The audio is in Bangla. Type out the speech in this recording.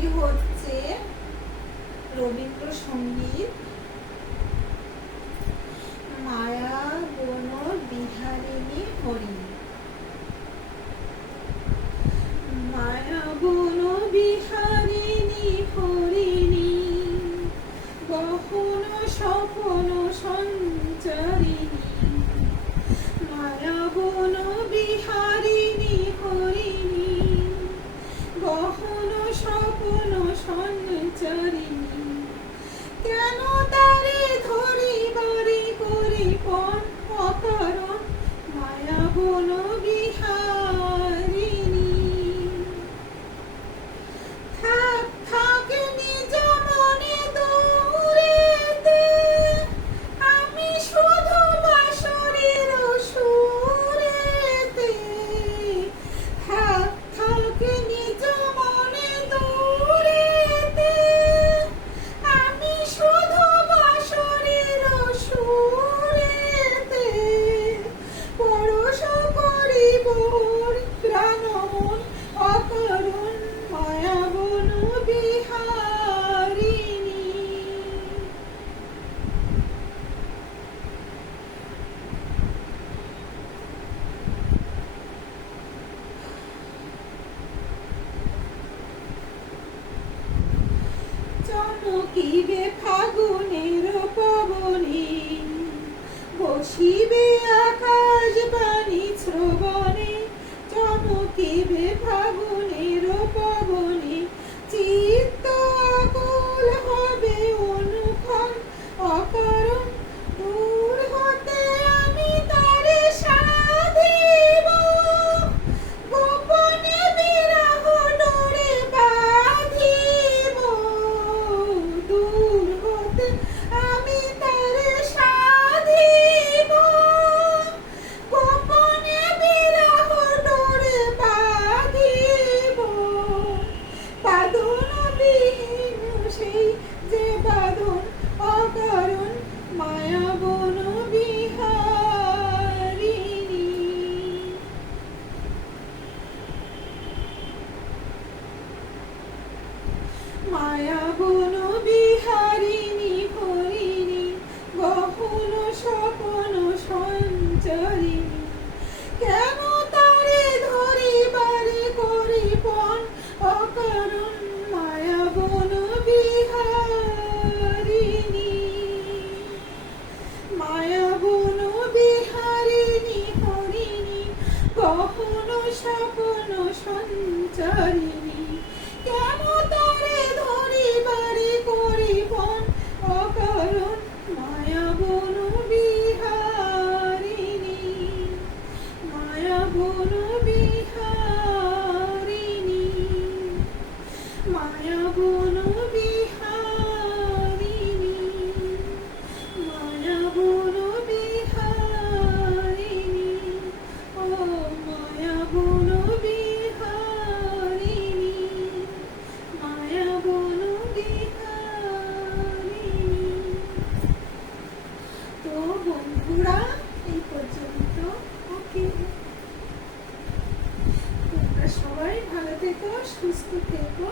এটি হচ্ছে রবীন্দ্রসঙ্গীত। মায়া বন বিহারিণী হরিণী। মায়া বন বিহারিণী হরিণী, গহন স্বপন সঞ্চারিণী। মায়া বন বিহারিণী হরিণী, গহন স্বপন সঞ্চারিণী। কেন তারে ধরিবারে করি পণ অকারণ, মায়া বন বিহারিণী। থাক থাক নিজ মনে দূরেতে, আমি শুধু বাঁশরীর সুরেতে। থাক থাক নিজ মনে দূরেতে, আমি শুধু বাঁশরীর সুরেতে। পরশ করিব প্রাণ মন অকারণ, মায়া বন বিহারিণী। চমকিবে ফাগুনের পবনে, বসিবে আকাশ বাণী শ্রবণে। চমকিবে ফাগুনের পবনে, চিত্ত আকুল হবে অনুক্ষণ অকারণ। দূর হতে আমি তারে সাধিব, গোপনে বিরহ ডোরে বাঁধিব। দূর হতে আমি তারে সাধিব, গোপনে বিরহ ডোরে বাঁধিব। বাঁধন বিহীন সেই যে বাঁধন অকারণ, মায়া বন বিহারিণী। মায়া বন বিহারিণী হরিণী, গহন স্বপন সঞ্চারিণী। কেন তারে ধরিবারে করি পণ অকারণ, মায়া বন বিহারিণী। মায়া বন বিহারিণী হরিণী, গহন স্বপন সঞ্চারিণী। কেন তারে ধরিবারে করি পণ অকারণ, মায়া বন বিহারিণী। মায়া বন বিহারিণী। মায়া বন বিহারিণী। মায়া বন বিহারিণী। ও মায়া বন বিহারিণী। মায়া বন বিহারিণী। তো বন্ধুরা, এই পর্যন্ত। ওকে, তোমরা সবাই ভালো থেকো, সুস্থ থেকো।